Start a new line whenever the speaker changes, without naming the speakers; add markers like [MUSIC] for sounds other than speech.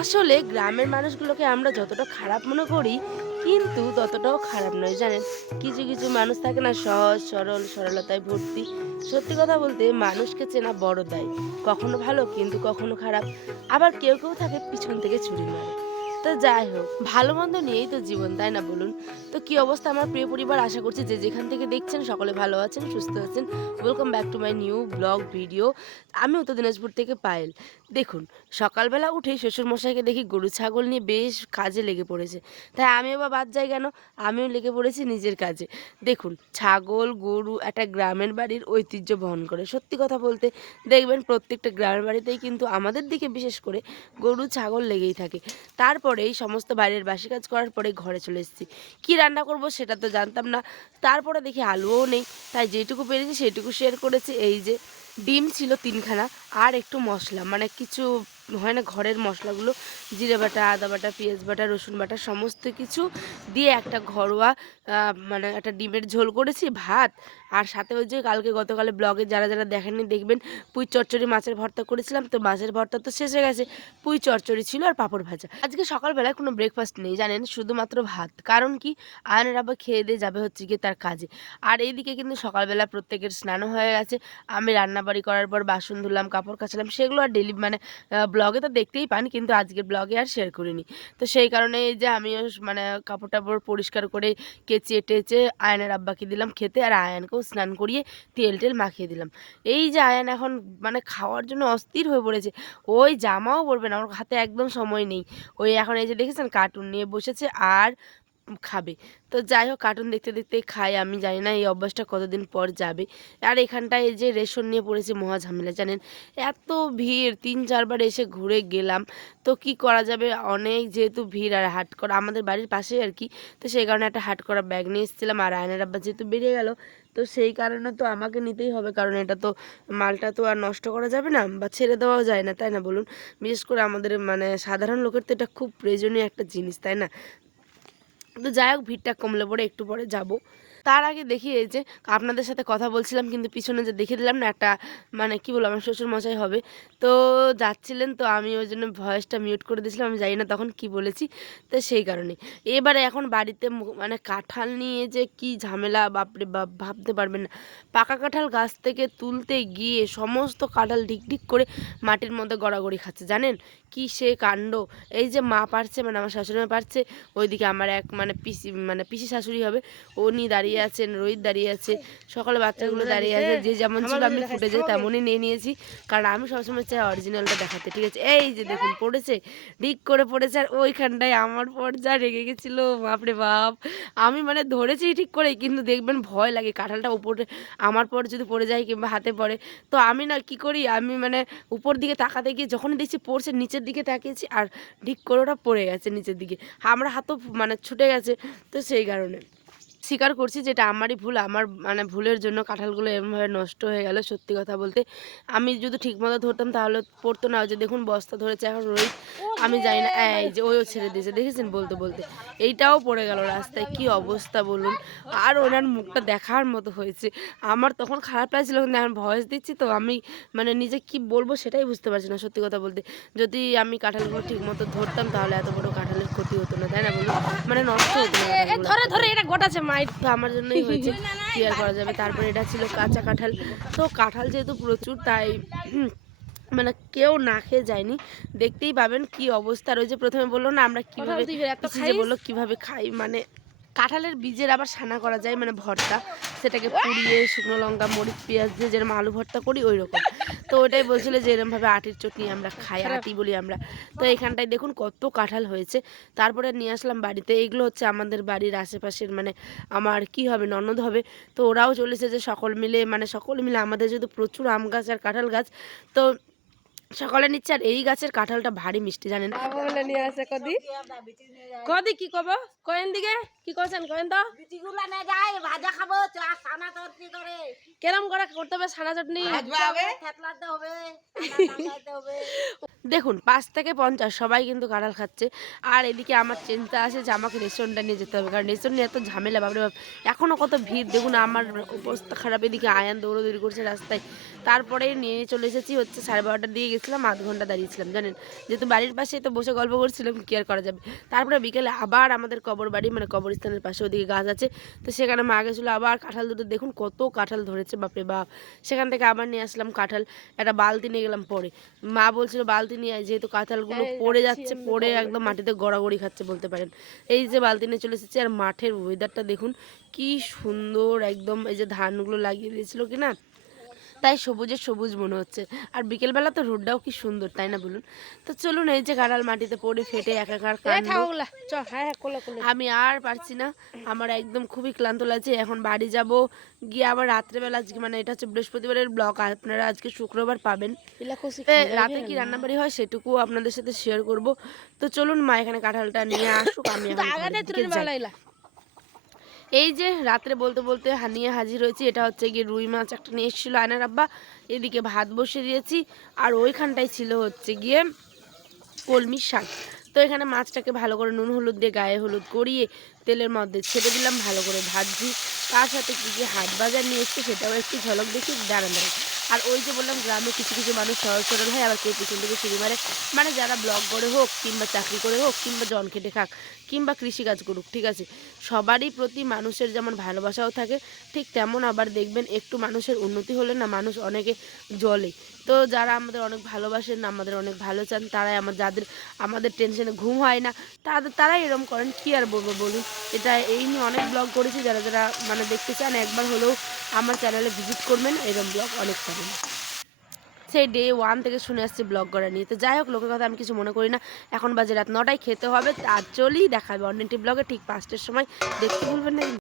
আসলে গ্রামের মানুষগুলোকে আমরা যতটা খারাপ মনে করি, কিন্তু ততটাও খারাপ নয়, জানেন? কিছু কিছু মানুষ থাকে না, সহজ, সরল, সরলতায় ভর্তি। সত্যি কথা বলতে, মানুষকে চেনা বড় দায়। কখনো ভালো, কিন্তু কখনো খারাপ। আবার কেউ কেউ থাকে পিছন থেকে ছুরি মারে। তো যাই হোক, ভালো মন্দ নিয়েই তো জীবন, তাই না বলুন? তো কি অবস্থা আমার প্রিয় পরিবার? আশা করছি যে যেখান থেকে দেখছেন, সকলে ভালো আছেন, সুস্থ আছেন। Welcome back to my new blog video আমি উত্তর দিনাজপুর থেকে পায়েল। দেখুন, সকালবেলা উঠেই শ্বশুরমশাইকে দেখি গরু ছাগল নিয়ে বেশ কাজে লেগে পড়েছে। তাই আমিও বা বাদ যাই কেন? আমিও লেগে পড়েছি নিজের কাজে। দেখুন, ছাগল, গরু একটা গ্রামের বাড়ির ঐতিহ্য বহন করে। সত্যি কথা বলতে, দেখবেন প্রত্যেকটা গ্রামের বাড়িতেই কিন্তু আমাদের দিকে বিশেষ করে গরু, ছাগল লেগেই থাকে। তারপরে এই সমস্ত বাইরের বাসি কাজ করার পরে ঘরে চলে এসেছি। কী রান্না করব সেটা তো জানতাম না। তারপরে দেখি আলুও নেই। তাই যেটুকু পেরেছি সেটুকু শেয়ার করেছি। এই যে ডিম ছিল তিনখানা আর একটু মশলা মানে কিছু হয় না, ঘরের মশলাগুলো, জিরে বাটা, আদা বাটা, পেঁয়াজ বাটা, রসুন বাটা, সমস্ত কিছু দিয়ে একটা ঘরোয়া মানে একটা ডিমের ঝোল করেছি, ভাত। আর সাথে ওই যে কালকে গতকালে ব্লগে যারা যারা দেখেননি দেখবেন, পুঁই চচ্চড়ি মাছের ভর্তা করেছিলাম, তো মাছের ভর্তা তো শেষ হয়ে গেছে, পুঁই চচ্চড়ি ছিল আর পাঁপড় ভাজা। আজকে সকালবেলায় কোনো ব্রেকফাস্ট নেই, জানেন, শুধুমাত্র ভাত। কারণ কি? আয়নের আবার খেয়ে দিয়ে যাবে হচ্ছে গিয়ে তার কাজে। আর এইদিকে কিন্তু সকালবেলা প্রত্যেকের স্নানও হয়ে গেছে, আমি রান্নাবাড়ি করার পর বাসন ধুলাম, কাপড় কাচলাম, সেগুলো আর ডেলি মানে ব্লগে তো দেখতেই পান, কিন্তু আজকের ব্লগে আর শেয়ার করিনি। তো সেই কারণে এই যে আমিও মানে কাপড় টাপড় পরিষ্কার করে কেচে, টেচে আয়নের আব্বাকে দিলাম খেতে আর আয়নকেও স্নান করিয়ে তেল টেল মাখিয়ে দিলাম। এই যে আয়ন এখন মানে খাওয়ার জন্য অস্থির হয়ে পড়েছে। ওই জামাও পরবে না, ওর হাতে একদম সময় নেই। ওই এখন এই যে দেখেছেন কার্টুন নিয়ে বসেছে আর খাবে। তো যাই হোক কার্টুন দেখতে দেখতে খাই আমি জানি না এই অভ্যাসটা কতদিন পর যাবে। আর এখানটায় যে রেশন নিয়ে পড়েছে মহা ঝামেলা, জানেন? এত ভিড়, তিন চারবার এসে ঘুরে গেলাম। তো কি করা যাবে? অনেক যেহেতু ভিড় আর হাট করা আমাদের বাড়ির পাশেই আর কি। তো সেই কারণে একটা হাট করা ব্যাগ নিয়ে এসেছিলাম আর আয়নার আব্বা যেহেতু বেরিয়ে গেল, তো সেই কারণে তো আমাকে নিতেই হবে। কারণ এটা তো মালটা তো আর নষ্ট করা যাবে না বা ছেড়ে দেওয়াও যায় না, তাই না বলুন? বিশেষ করে আমাদের মানে সাধারণ লোকের তো এটা খুব প্রয়োজনীয় একটা জিনিস, তাই না? তো যাই হোক ভিড়টা কমলে পরে একটু পরে যাব। তার আগে দেখি এই যে আপনাদের সাথে কথা বলছিলাম, কিন্তু পিছনে যে দেখে দিলাম না, একটা মানে কি বলব, আমার শ্বশুর মশাই হবে। তো যাচ্ছিলেন, তো আমি ওই জন্য ভয়েসটা মিউট করে দিয়েছিলাম, আমি জানি না তখন কি বলেছি, তো সেই কারণে। এবারে এখন বাড়িতে মানে কাঁঠাল নিয়ে যে কি ঝামেলা, বাপরে বাপ, ভাবতে পারবেন না। পাকা কাঁঠাল গাছ থেকে তুলতে গিয়ে সমস্ত কাঁঠাল ঢিকঢিক করে মাটির মধ্যে গড়াগড়ি খাচ্ছে, জানেন? কি সে কাণ্ড? এই যে মা পারছে মানে আমার শাশুড়ি মা পারছে, ওইদিকে আমার এক মানে পিসি মানে পিসি শাশুড়ি হবে, উনি দাঁড়িয়ে আছেন রোহিত দাঁড়িয়ে আছে সকালে বাচ্চাগুলো দাঁড়িয়ে আছে যে যেমন ছিল আমি ফুটে যে তেমনই নিয়ে নিয়েছি। কারণ আমি সবসময় চাই অরিজিনালটা দেখাতে ঠিক আছে? এই যে দেখুন পড়েছে ডিক করে পড়েছে আর ওইখানটায় আমার পর যা রেগে গেছিল বাপরে বাপ। আমি মানে ধরেছি ঠিক করে কিন্তু দেখবেন ভয় লাগে কাঁঠালটা উপরে আমার পর যদি পড়ে যায় কিংবা হাতে পড়ে। তো আমি না কি করি আমি মানে উপর দিকে তাকাতে গিয়ে যখনই দেখছি পড়ছে নিচের দিকে তাকিয়েছি আর ঠিক করে ওটা পড়ে গেছে নিচের দিকে। আমরা হাতও মানে ছুটে গেছে তো সেই কারণে। স্বীকার করছি যেটা আমারই ভুল। আমার মানে ভুলের জন্য কাঁঠালগুলো এরমভাবে নষ্ট হয়ে গেল সত্যি কথা বলতে। আমি যদি ঠিকমতো ধরতাম তাহলে পড়তো না। যে দেখুন বস্তা ধরেছে এখন রোহিত। আমি জানি না এই যে ওইও ছেড়ে দিয়েছে। দেখেছেন বলতে বলতে? এইটাও পড়ে গেল রাস্তায়। কি অবস্থা বলুন? আর ওনার মুখটা দেখার মতো হয়েছে। আমার তখন খারাপ লাগছিল। কিন্তু এখন ভয়েস দিচ্ছি তো। আমি মানে নিজে কি বলব সেটাই বুঝতে পারছি না সত্যি কথা বলতে। যদি আমি কাঁঠালগুলো ঠিক মতো ধরতাম তাহলে এত বড় কাঁঠালের ক্ষতি হতো না তাই না বলুন? মানে নষ্ট হতো না
ধরে ধরে এটা গোটাছে মাই
তো আমার জন্যই হয়েছে [LAUGHS] কি আর করা যাবে। তারপরে এটা ছিল কাঁচা কাঁঠাল। তো কাঁঠাল যেহেতু প্রচুর তাই মানে কেউ না খেয়ে যায়নি। দেখতেই পাবেন কি অবস্থা। রয়েছে ওই যে প্রথমে বলল না আমরা কীভাবে বলল কীভাবে খাই মানে কাঁঠালের বীজের আবার সানা করা যায় মানে ভর্তা। সেটাকে পুড়িয়ে শুকনো লঙ্কা মরিচ পেঁয়াজ দিয়ে যেরকম আলু ভর্তা করি ওই রকম তো ওটাই বলছিল যে এরমভাবে আটির চটনি আমরা খাই আটি বলি আমরা। তো এখানটায় দেখুন কত কাঁঠাল হয়েছে। তারপরে নিয়ে আসলাম বাড়িতে। এইগুলো হচ্ছে আমাদের বাড়ির আশেপাশের মানে আমার কি হবে ননদ হবে। তো ওরাও চলেছে যে সকল মিলে মানে সকল মিলে আমাদের যেহেতু প্রচুর আম গাছ আর কাঁঠাল গাছ তো সকলে নিচ্ছে আর এই গাছের কাঁঠালটা ভারী মিষ্টি জানেন?
বলে নিয়ে আসে কদি। কদি কি কব? কয়েন দিকে? কি করছেন কয়েন তো?
বিটিগুলা না যায় ভাজা খাব চা সানা তরকারি করে।
কেরম করে করতে হবে সানা চাটনি?
থেতলাতে হবে [LAUGHS] হবে।
দেখুন পাঁচ থেকে পঞ্চাশ সবাই কিন্তু কাঁঠাল খাচ্ছে। আর এদিকে আমার চিন্তা আছে যে আমাকে রেশনটা নিয়ে যেতে হবে কারণ রেশন নিয়ে এত ঝামেলা বাপরে বাপ। এখনও কত ভিড় দেখুন আমার অবস্থা খারাপ এদিকে আয়ান দৌড়োদৌড়ি করছে রাস্তায়। তারপরে নিয়ে চলে এসেছি হচ্ছে সাড়ে বারোটার দিকে গেছিলাম আধ ঘণ্টা দাঁড়িয়েছিলাম জানেন? যেহেতু বাড়ির পাশে তো বসে গল্প করছিলাম কি আর করা যাবে? তারপরে বিকেলে আবার আমাদের কবর বাড়ি মানে কবরস্থানের পাশে ওদিকে গাছ আছে তো সেখানে মা গেছিল আবার কাঁঠাল দুটো দেখুন কত কাঁঠাল ধরেছে বাপরে বাপ! সেখান থেকে আবার নিয়ে আসলাম কাঁঠাল একটা বালতি নিয়ে গেলাম পরে। মা বলছিল বালতি নিয়ে আয় যেহেতু কাঁঠালগুলো পড়ে যাচ্ছে পড়ে একদম মাটিতে গড়াগড়ি খাচ্ছে বলতে পারেন। এই যে বালতি নিয়ে চলে এসেছি আর মাঠের ওয়েদারটা দেখুন কি সুন্দর একদম এই যে ধানগুলো লাগিয়ে দিয়েছিল কি না তাই সবুজে সবুজ মনে হচ্ছে। আর বিকেলবেলা তো রোডটাও কি সুন্দর তাই না বলুন? তো চলুন এই যে কাঁঠাল মাটিতে পড়ে ফেটে একাকার
হ্যাঁ হ্যাঁ
আমি আর পারছি না আমার একদম খুবই ক্লান্ত লাগছে এখন বাড়ি যাব। গিয়ে আবার রাত্রেবেলা আজকে মানে এটা হচ্ছে বৃহস্পতিবারের ব্লগ আপনারা আজকে শুক্রবার পাবেন। রাতে কি রান্না রান্নাবাড়ি হয় সেটুকু আপনাদের সাথে শেয়ার করব। তো চলুন মা এখানে কাঁঠালটা নিয়ে আসুক আমি এখন ঘরের
আগানে
দিকে
তুলে
যাই।
বালাইলা
এই যে রাত্রে বলতে বলতে হানিয়ে হাজির হয়েছি, এটা হচ্ছে গিয়ে রুই মাছ একটা নিয়ে এসেছিল আয়নার আব্বা। এদিকে ভাত বসে দিয়েছি, আর ওইখানটায় ছিল হচ্ছে গিয়ে কলমি শাক। তো এখানে মাছটাকে ভালো করে নুন হলুদ দিয়ে গায়ে হলুদ করিয়ে তেলের মধ্যে ছেড়ে দিলাম, ভালো করে ভাজছি। তার সাথে কী কী হাট বাজার নিয়ে এসছে, সেটাও একটু ঝলক দেখি, দাঁড়ান দাঁড়ান। আর ওই যে বললাম গ্রামে কিছু কিছু মানুষ সহজ সরল হয়, আবার কেউ পিছন থেকে সিঁড়ি মারে। মানে যারা ব্লগ করে হোক কিংবা চাকরি করে হোক কিংবা জন খেটে খাক কিংবা কৃষিকাজ করুক, ঠিক আছে? সবারই প্রতি মানুষের যেমন ভালোবাসাও থাকে, ঠিক তেমন আবার দেখবেন একটু মানুষের উন্নতি হলে না মানুষ অনেকে জলে তো যারা আমাদের অনেক ভালোবাসেন, আমাদের অনেক ভালো চান, তারাই আমার যাদের, আমাদের টেনশনে ঘুম হয় না তাদের তারাই এরকম করেন, কী আর বলব বলুন? এটা এই নিয়ে অনেক ব্লগ করেছি, যারা যারা মানে দেখতে চান, একবার হলেও আমার চ্যানেলে ভিজিট করবেন এরকম ব্লগ অনেক পাবেন সেই ডে ওয়ান থেকে শুনে আসছি ব্লগ করা নিয়ে। তো যাই হোক, লোকের কথা আমি কিছু মনে করি না। এখন বাজে রাত নটায়, খেতে হবে আর চলেই দেখাবে। অন্য একটি ব্লগে ঠিক পাঁচটার সময়। দেখতে ভুলবেন না।